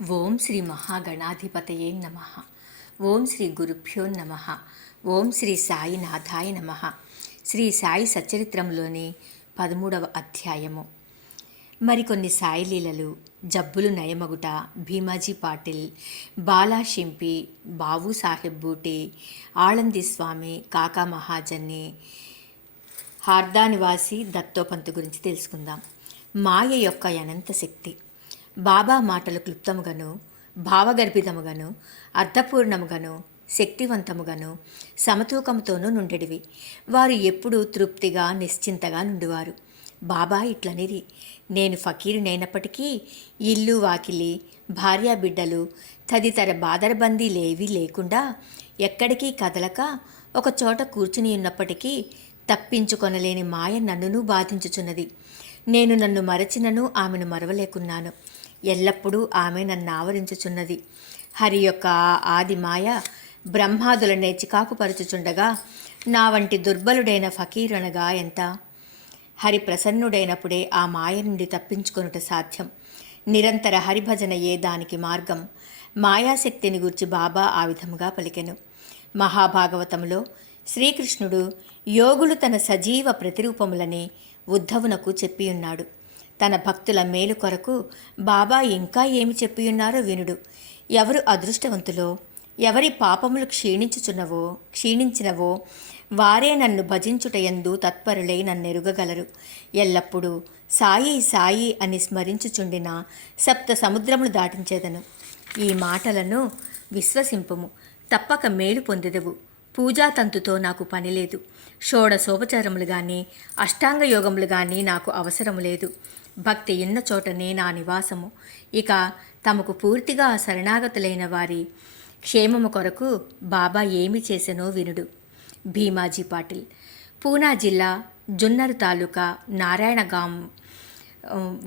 ఓం శ్రీ మహాగణాధిపతయే నమ. ఓం శ్రీ గురుభ్యో నమ. ఓం శ్రీ సాయినాథాయ నమ. శ్రీ సాయి సచ్చరిత్రంలోని 13వ అధ్యాయము. మరికొన్ని సాయిలీలలు, జబ్బులు నయమగుట, భీమాజీ పాటిల్, బాలా షింపి, బావు సాహెబ్ బూటి, ఆళంది స్వామి, కాకా మహాజన్ని, హార్దా నివాసి దత్తోపంతు గురించి తెలుసుకుందాం. మాయ యొక్క అనంత శక్తి. బాబా మాటలు క్లుప్తముగాను, భావగర్భితముగాను, అర్థపూర్ణముగాను, శక్తివంతముగాను, సమతూకముతోనూ నుండెడివి. వారు ఎప్పుడూ తృప్తిగా నిశ్చింతగా నుండివారు. బాబా ఇట్లనిరి: నేను ఫకీరునైనప్పటికీ ఇల్లు వాకిలి, భార్యాబిడ్డలు తదితర బాదరబందీలేవీ లేకుండా ఎక్కడికి కదలక ఒకచోట కూర్చుని ఉన్నప్పటికీ తప్పించుకొనలేని మాయ నన్నును బాధించుచున్నది. నేను నన్ను మరచినను ఆమెను మరవలేకున్నాను. ఎల్లప్పుడూ ఆమె నన్ను ఆవరించుచున్నది. హరి యొక్క ఆది మాయ బ్రహ్మాదులనే చికాకుపరచుచుండగా నా వంటి దుర్బలుడైన ఫకీరనగా ఎంత? హరి ప్రసన్నుడైనప్పుడే ఆ మాయ నుండి తప్పించుకొనుట సాధ్యం. నిరంతర హరిభజనయే దానికి మార్గం. మాయాశక్తిని గూర్చి బాబా ఆ విధముగా పలికెను. మహాభాగవతంలో శ్రీకృష్ణుడు యోగులు తన సజీవ ప్రతిరూపములని ఉద్ధవునకు చెప్పియున్నాడు. తన భక్తుల మేలు కొరకు బాబా ఇంకా ఏమి చెప్పియున్నారో వినుడు. ఎవరు అదృష్టవంతులో, ఎవరి పాపములు క్షీణించినవో వారే నన్ను భజించుటయందు తత్పరులై నన్నెరుగగలరు. ఎల్లప్పుడూ సాయి సాయి అని స్మరించుచుండిన సప్త సముద్రములు దాటించేదను. ఈ మాటలను విశ్వసింపుము, తప్పక మేలు పొందెదవు. పూజాతంతుతో నాకు పనిలేదు. షోడశోపచారములు కానీ అష్టాంగ యోగములు కానీ నాకు అవసరము లేదు. భక్తి ఉన్న చోటనే నా నివాసము. ఇక తమకు పూర్తిగా శరణాగతులైన వారి క్షేమము కొరకు బాబా ఏమి చేసెనో వినుడు. భీమాజీ పాటిల్, పూనా జిల్లా జున్నర్ తాలూకా నారాయణగాం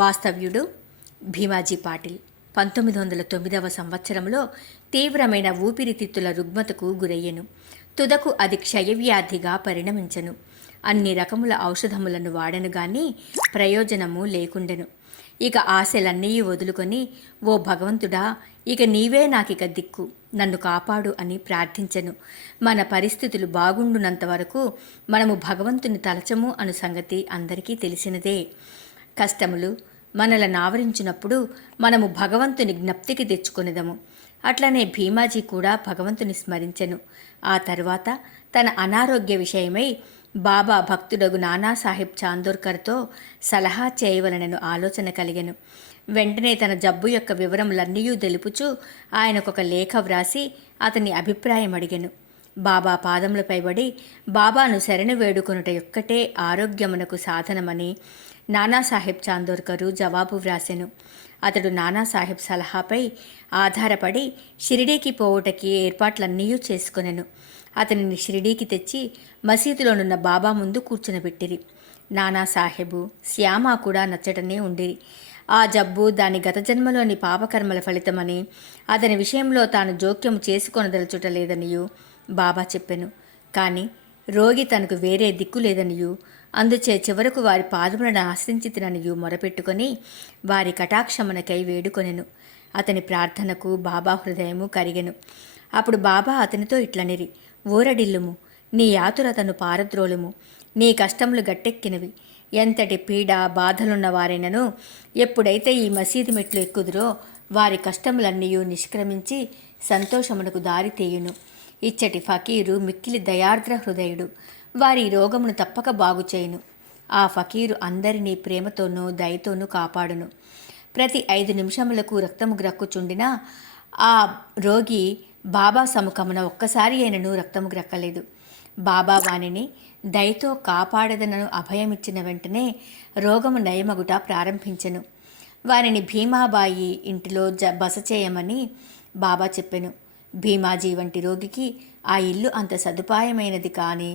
వాస్తవ్యుడు భీమాజీ పాటిల్ 1909వ సంవత్సరంలో తీవ్రమైన ఊపిరితిత్తుల రుగ్మతకు గురయ్యెను. తుదకు అది క్షయవ్యాధిగా పరిణమించెను. అన్ని రకముల ఔషధములను వాడను గాని ప్రయోజనము లేకుండెను. ఇక ఆశలన్నీ వదులుకొని, ఓ భగవంతుడా, ఇక నీవే నాకిక దిక్కు, నన్ను కాపాడు అని ప్రార్థించెను. మన పరిస్థితులు బాగుండునంత వరకు మనము భగవంతుని తలచము అను సంగతి అందరికీ తెలిసినదే. కష్టములు మనలను ఆవరించినప్పుడు మనము భగవంతుని జ్ఞప్తికి తెచ్చుకొనిదము. అట్లనే భీమాజీ కూడా భగవంతుని స్మరించెను. ఆ తర్వాత తన అనారోగ్య విషయమై బాబా భక్తుడగు నానాసాహెబ్ చాందోర్కర్తో సలహా చేయవలనను ఆలోచన కలిగెను. వెంటనే తన జబ్బు యొక్క వివరములన్నీ తెలుపుచూ ఆయనకొక లేఖ వ్రాసి అతని అభిప్రాయం అడిగెను. బాబా పాదములపై పడి బాబాను శరణు వేడుకొనుట యొక్కటే ఆరోగ్యమునకు సాధనమని నానాసాహెబ్ చాందోర్కరు జవాబు వ్రాసెను. అతడు నానాసాహెబ్ సలహాపై ఆధారపడి షిరిడీకి పోవుటకి ఏర్పాట్లన్నీ చేసుకొనెను. అతనిని షిరిడీకి తెచ్చి మసీదులోనున్న బాబా ముందు కూర్చునబెట్టిరి. నానాసాహెబు శ్యామ కూడా నచ్చటనే ఉండిరి. ఆ జబ్బు దాని గత జన్మలోని పాపకర్మల ఫలితమని, అతని విషయంలో తాను జోక్యం చేసుకొనదలుచుటలేదనియూ బాబా చెప్పెను. కానీ రోగి తనకు వేరే దిక్కు లేదనియూ, అందుచే చివరకు వారి పాదములను ఆశ్రయించితిననియూ మొరపెట్టుకొని వారి కటాక్షమునకై వేడుకొనెను. అతని ప్రార్థనకు బాబా హృదయము కరిగెను. అప్పుడు బాబా అతనితో ఇట్లనిరి: ఊరడిల్లుము, నీ యాతురతను పారద్రోలుము. నీ కష్టములు గట్టెక్కినవి. ఎంతటి పీడ బాధలున్న వారైనను ఎప్పుడైతే ఈ మసీదు మెట్లు ఎక్కుదురో వారి కష్టములన్నీ నిష్క్రమించి సంతోషమునకు దారి తీయును. ఇచ్చటి ఫకీరు మిక్కిలి దయార్ద్ర హృదయుడు. వారి రోగమును తప్పక బాగుచేయును. ఆ ఫకీరు అందరినీ ప్రేమతోనూ దయతోనూ కాపాడును. ప్రతి 5 నిమిషములకు రక్తము గ్రక్కుచుండినా ఆ రోగి బాబా సముఖమున ఒక్కసారి అయినను రక్తము గ్రక్కలేదు. బాబా వానిని దయతో కాపాడదనను అభయమిచ్చిన వెంటనే రోగము నయమగుట ప్రారంభించెను. వారిని భీమాబాయి ఇంటిలో బస చేయమని బాబా చెప్పెను. భీమాజీ వంటి రోగికి ఆ ఇల్లు అంత సదుపాయమైనది కానీ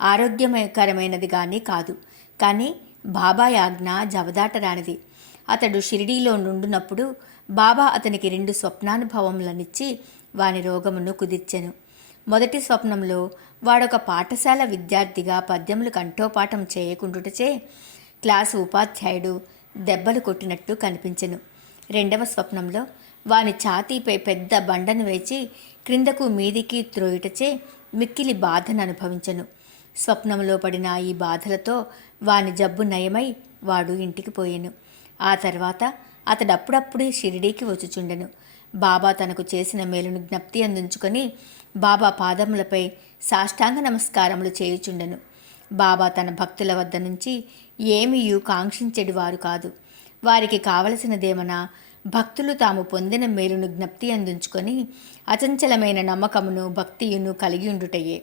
ఆరోగ్యకరమైనది కానీ కాదు. కానీ బాబా ఆజ్ఞ జవదాటరానిది. అతడు షిరిడీలో నుండునప్పుడు బాబా అతనికి 2 స్వప్నానుభవములనిచ్చి వాని రోగమును కుదిర్చెను. మొదటి స్వప్నంలో వాడొక పాఠశాల విద్యార్థిగా పద్యములు కంఠోపాఠం చేయకుండుటచే క్లాసు ఉపాధ్యాయుడు దెబ్బలు కొట్టినట్టు కనిపించెను. రెండవ స్వప్నంలో వాని ఛాతీపై పెద్ద బండను వేచి క్రిందకు మీదికి త్రోయుటచే మిక్కిలి బాధను అనుభవించెను. స్వప్నంలో పడిన ఈ బాధలతో వాని జబ్బు నయమై వాడు ఇంటికి పోయెను. ఆ తర్వాత అతడప్పుడప్పుడే షిరిడీకి వచ్చుచుండెను. బాబా తనకు చేసిన మేలును జ్ఞప్తి అందించుకొని బాబా పాదములపై సాష్టాంగ నమస్కారములు చేయుచుండెను. బాబా తన భక్తుల వద్ద నుంచి ఏమీయూ కాంక్షించెడివారు కాదు. వారికి కావలసినదేమనా భక్తులు తాము పొందిన మేలును జ్ఞప్తి అందించుకొని అచంచలమైన నమ్మకమును భక్తియును కలిగి ఉండుటయే.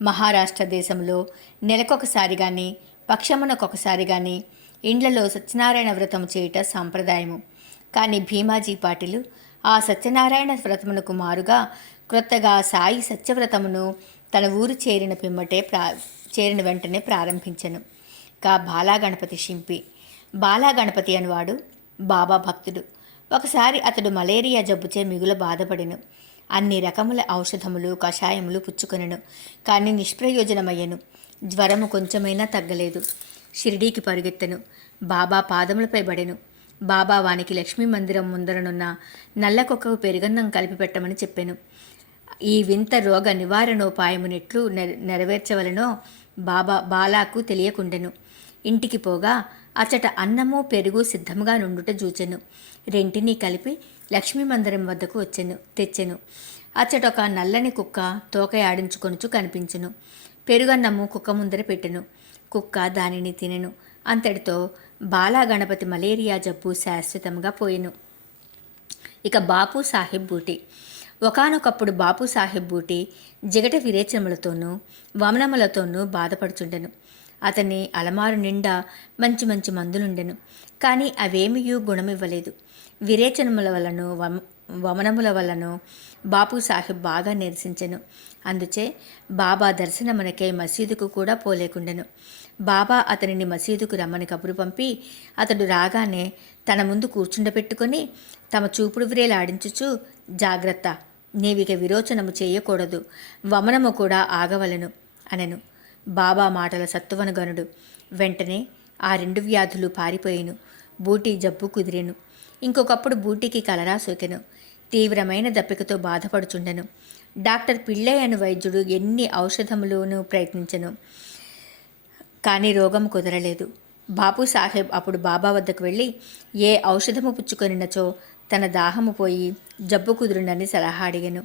మహారాష్ట్ర దేశంలో నెలకొకసారి కానీ పక్షమునకొకసారి కానీ ఇండ్లలో సత్యనారాయణ వ్రతము చేయుట సాంప్రదాయము. కానీ భీమాజీ పాటిలు ఆ సత్యనారాయణ వ్రతమునకు మారుగా క్రొత్తగా సాయి సత్యవ్రతమును తన ఊరు చేరిన వెంటనే ప్రారంభించెను. బాలాగణపతి షింపి. బాలాగణపతి అనువాడు బాబా భక్తుడు. ఒకసారి అతడు మలేరియా జబ్బుచే మిగుల బాధపడెను. అన్ని రకముల ఔషధములు కషాయములు పుచ్చుకొనెను. కానీ నిష్ప్రయోజనమయ్యెను. జ్వరము కొంచెమైనా తగ్గలేదు. షిరిడీకి పరుగెత్తెను. బాబా పాదములపై పడెను. బాబా వానికి లక్ష్మీ మందిరం ముందరనున్న నల్లకొక్కకు పెరుగన్నం కలిపి పెట్టమని చెప్పెను. ఈ వింత రోగ నివారణోపాయమునెట్లు నెరవేర్చవలనో బాలాకు తెలియకుండెను. ఇంటికి పోగా అచట అన్నము పెరుగు సిద్ధముగా నుండుట చూచెను. రెంటినీ కలిపి లక్ష్మీ మందిరం వద్దకు తెచ్చెను. అచ్చటొక నల్లని కుక్క తోకయాడించుకొనుచు కనిపించెను. పెరుగన్నము కుక్క ముందర పెట్టెను. కుక్క దానిని తినెను. అంతటితో బాలాగణపతి మలేరియా జబ్బు శాశ్వతంగా పోయెను. ఇక బాపు సాహెబ్ బూటి. ఒకానొకప్పుడు బాపు సాహెబ్ బూటి జిగట విరేచనములతోనూ వమనములతోనూ బాధపడుచుండెను. అతని అలమారు నిండా మంచి మంచి మందులుండెను. కానీ అవేమియూ గుణమివ్వలేదు. విరేచనముల వలనో వమనముల వలనో బాపు సాహెబ్ బాగా నిరసించెను. అందుచే బాబా దర్శనమునకై మసీదుకు కూడా పోలేకుండెను. బాబా అతనిని మసీదుకు రమ్మని కబురు పంపి అతడు రాగానే తన ముందు కూర్చుండబెట్టుకొని తమ చూపుడు వ్రేలాడించుచు, జాగ్రత్త, నీవిక విరోచనము చేయకూడదు, వమనము కూడా ఆగవలెను అనెను. బాబా మాటల సత్తువనుగనుడు. వెంటనే ఆ 2 వ్యాధులు పారిపోయిను. బూటీ జబ్బు కుదిరెను. ఇంకొకప్పుడు బూటీకి కలరా సోకెను. తీవ్రమైన దప్పికతో బాధపడుచుండెను. డాక్టర్ పిళ్ళయ్య అను వైద్యుడు ఎన్ని ఔషధములను ప్రయత్నించెను. కానీ రోగం కుదరలేదు. బాపు సాహెబ్ అప్పుడు బాబా వద్దకు వెళ్ళి ఏ ఔషధము పుచ్చుకొనినచో తన దాహము పోయి జబ్బు కుదురునని సలహా అడిగెను.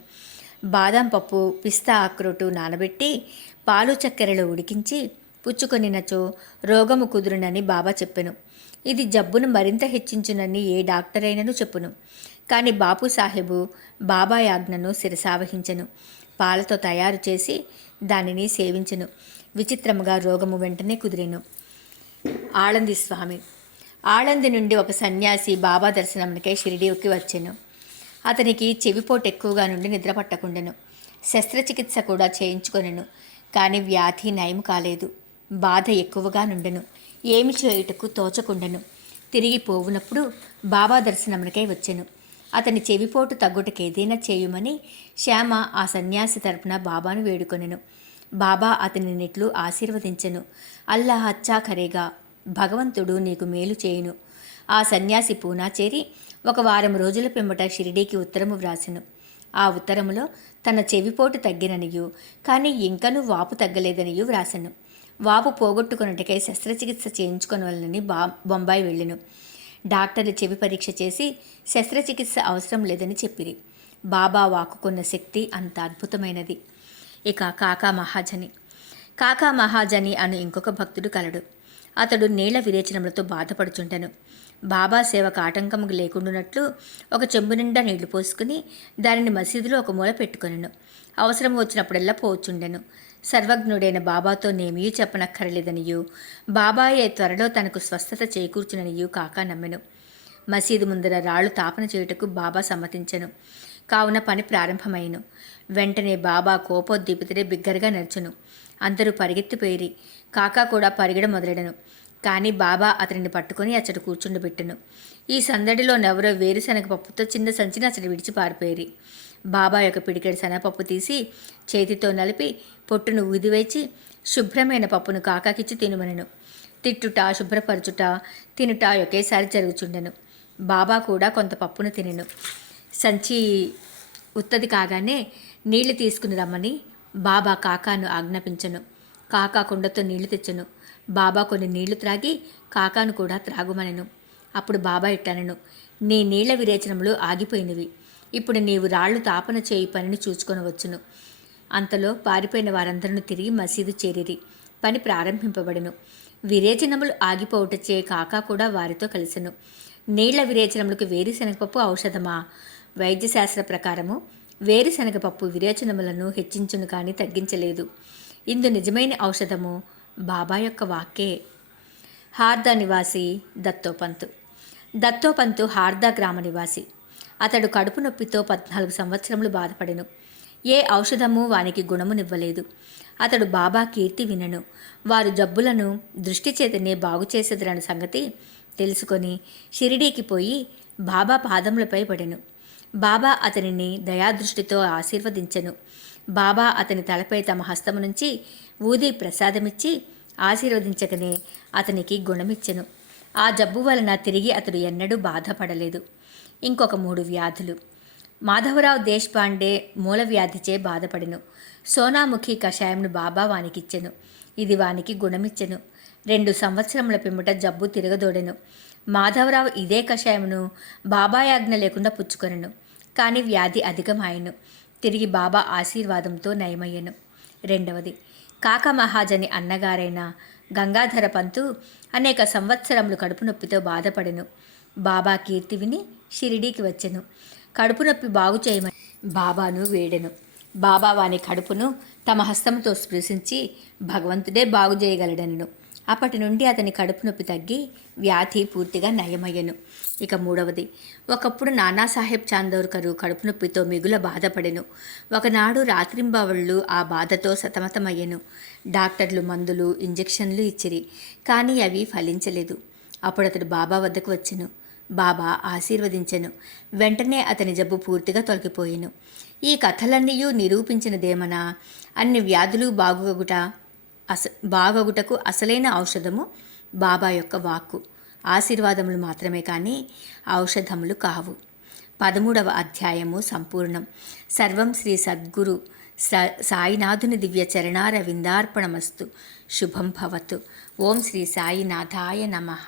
బాదం పప్పు, పిస్తా ఆక్రోటు నానబెట్టి పాలు చక్కెరలో ఉడికించి పుచ్చుకొనినచో రోగము కుదురునని బాబా చెప్పెను. ఇది జబ్బును మరింత హెచ్చించునని ఏ డాక్టర్ అయినను చెప్పును. కానీ బాపు సాహెబు బాబా యాజ్ఞను శిరసావహించెను. పాలతో తయారు చేసి దానిని సేవించెను. విచిత్రముగా రోగము వెంటనే కుదిరెను. ఆళంది స్వామి. ఆళంది నుండి ఒక సన్యాసి బాబా దర్శనమునకై షిరిడీకి వచ్చెను. అతనికి చెవిపోటు ఎక్కువగా నుండి నిద్ర పట్టకుండెను. శస్త్రచికిత్స కూడా చేయించుకొనెను. కానీ వ్యాధి నయము కాలేదు. బాధ ఎక్కువగా నుండెను. ఏమి చేయుటకు తోచకుండెను. తిరిగి పోవునప్పుడు బాబా దర్శనమునకై వచ్చెను. అతని చెవిపోటు తగ్గుటకేదైనా చేయుమని శ్యామ ఆ సన్యాసి తరపున బాబాను వేడుకొనెను. బాబా అతని నెట్లు ఆశీర్వదించెను. అల్లాహ్ అచ్చా కరేగా, భగవంతుడు నీకు మేలు చేయును. ఆ సన్యాసి పూనా చేరి 1 వారం రోజుల పిమ్మట షిరిడీకి ఉత్తరము వ్రాసెను. ఆ ఉత్తరములో తన చెవిపోటు తగ్గిననియు కానీ ఇంకనూ వాపు తగ్గలేదనియు వ్రాసెను. వాపు పోగొట్టుకొనుటకై శస్త్రచికిత్స చేయించుకొనవలనని బొంబాయి వెళ్ళెను. డాక్టర్లు చెవి పరీక్ష చేసి శస్త్రచికిత్స అవసరం లేదని చెప్పిరి. బాబా వాక్కుకున్న శక్తి అంత అద్భుతమైనది. ఇక కాకా మహాజని. కాకా మహాజని అను ఇంకొక భక్తుడు కలడు. అతడు నీళ్ల విరేచనములతో బాధపడుచుండెను. బాబా సేవకు ఆటంకము లేకుండానట్లు ఒక చెంబు నిండా నీళ్లు పోసుకుని దానిని మసీదులో ఒక మూల పెట్టుకొనెను. అవసరం వచ్చినప్పుడల్లా పోచుండెను. సర్వజ్ఞుడైన బాబాతో నేమియూ చెప్పనక్కరలేదనియూ బాబాయే త్వరలో తనకు స్వస్థత చేకూర్చుననియూ కాకా నమ్మెను. మసీదు ముందర రాళ్లు తాపన చేయుటకు బాబా సమ్మతించెను. కావున పని ప్రారంభమైను. వెంటనే బాబా కోపోద్దీపితుడే బిగ్గరగా నడుచును. అందరూ పరిగెత్తిపోయిరి. కాకా కూడా పరిగెడ మొదలెడను. కానీ బాబా అతనిని పట్టుకొని అచ్చట కూర్చుండబెట్టెను. ఈ సందడిలో నెవరో వేరుశనగ పప్పుతో చిన్న సంచిని అచ్చట విడిచి పారిపోయిరి. బాబా యొక్క పిడికెడు శనగపప్పు తీసి చేతితో నలిపి పొట్టును ఊదివేచి శుభ్రమైన పప్పును కాకాకిచ్చి తినుమనెను. తిట్టుట, శుభ్రపరచుట, తినుట ఒకేసారి జరుగుచుండెను. బాబా కూడా కొంత పప్పును తినెను. సంచి ఉత్తది కాగానే నీళ్లు తీసుకుని రమ్మని బాబా కాకాను ఆజ్ఞాపించను. కాకా కుండతో నీళ్లు తెచ్చను. బాబా కొన్ని నీళ్లు త్రాగి కాకాను కూడా త్రాగుమనెను. అప్పుడు బాబా ఇట్టనెను, నీ నీళ్ల విరేచనములు ఆగిపోయినవి. ఇప్పుడు నీవు రాళ్లు తాపన చేయి పనిని చూసుకొనవచ్చును. అంతలో పారిపోయిన వారందరూ తిరిగి మసీదు చేరిరి. పని ప్రారంభింపబడెను. విరేచనములు ఆగిపోవుటచే కాకా కూడా వారితో కలిసెను. నీళ్ల విరేచనములకు వేరుశనగపప్పు ఔషధమా? వైద్యశాస్త్ర ప్రకారము వేరుశనగపప్పు విరేచనములను హెచ్చించును కానీ తగ్గించలేదు. ఇందు నిజమైన ఔషధము బాబా యొక్క వాక్కే. హార్దా నివాసి దత్తోపంతు. దత్తోపంతు హార్దా గ్రామ నివాసి. అతడు కడుపు నొప్పితో 14 సంవత్సరములు బాధపడెను. ఏ ఔషధము వానికి గుణమునివ్వలేదు. అతడు బాబా కీర్తి వినెను. వారు జబ్బులను దృష్టి చేతనే బాగు చేసేదరన్న సంగతి తెలుసుకొని షిరిడీకి పోయి బాబా పాదములపై పడెను. బాబా అతనిని దయాదృష్టితో ఆశీర్వదించెను. బాబా అతని తలపై తమ హస్తము నుంచి ఊది ప్రసాదమిచ్చి ఆశీర్వదించకనే అతనికి గుణమిచ్చెను. ఆ జబ్బు వలన తిరిగి అతడు ఎన్నడూ బాధపడలేదు. ఇంకొక 3 వ్యాధులు. మాధవరావు దేశ్పాండే మూలవ్యాధిచే బాధపడెను. సోనాముఖి కషాయంను బాబా వానికిచ్చెను. ఇది వానికి గుణమిచ్చెను. 2 సంవత్సరముల పిమ్మట జబ్బు తిరగదోడెను. మాధవరావు ఇదే కషాయమును బాబాయాజ్ఞ లేకుండా పుచ్చుకొనెను. కానీ వ్యాధి అధికమాయెను. తిరిగి బాబా ఆశీర్వాదంతో నయమయ్యెను. 2వది, కాక మహాజని అన్నగారైన గంగాధర పంతు అనేక సంవత్సరములు కడుపు నొప్పితో బాధపడెను. బాబా కీర్తి విని షిరిడీకి వచ్చెను. కడుపు నొప్పి బాగు చేయమని బాబాను వేడెను. బాబా వాని కడుపును తమ హస్తముతో స్పృశించి భగవంతుడే బాగు చేయగలడెను. అప్పటి నుండి అతని కడుపు నొప్పి తగ్గి వ్యాధి పూర్తిగా నయమయ్యెను. ఇక 3వది, ఒకప్పుడు నానాసాహెబ్ చాందోర్కరు కడుపు నొప్పితో మిగుల బాధపడెను. ఒకనాడు రాత్రింబవళ్ళు ఆ బాధతో సతమతమయ్యెను. డాక్టర్లు మందులు ఇంజెక్షన్లు ఇచ్చిరి, కానీ అవి ఫలించలేదు. అప్పుడు అతడు బాబా వద్దకు వచ్చెను. బాబా ఆశీర్వదించెను. వెంటనే అతని జబ్బు పూర్తిగా తొలగిపోయెను. ఈ కథలన్నీ నిరూపించినదేమనా, అన్ని వ్యాధులు బాగొగుటకు అసలైన ఔషధము బాబా యొక్క వాక్కు. ఆశీర్వాదములు మాత్రమే కానీ ఔషధములు కావు. 13వ అధ్యాయము సంపూర్ణం. సర్వం శ్రీ సద్గురు సాయినాథుని దివ్య చరణార విందార్పణమస్తు. శుభం భవతు. ఓం శ్రీ సాయినాథాయ నమః.